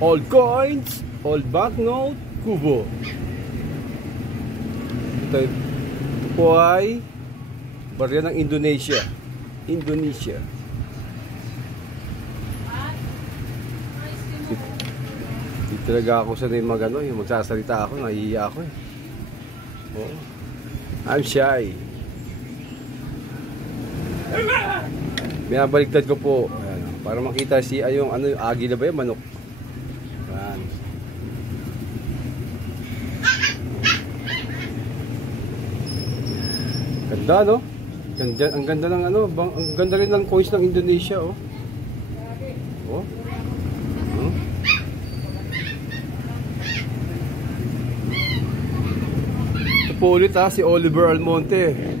Old coins, old banknote, kubo. Ito po ay barya ng Indonesia. Indonesia. Di talaga ako sanay yung magsasalita ako, nahihiya ako eh. Oh. I'm shy. Binabaligtad ko po. Ayan, para makita si yung agila ba yung manok. Ayan. Ganda no? Ganda, ang ganda ng ang ganda rin ng coins ng Indonesia oh. Oh. Hmm? Ito po ulit si Oliver Almonte.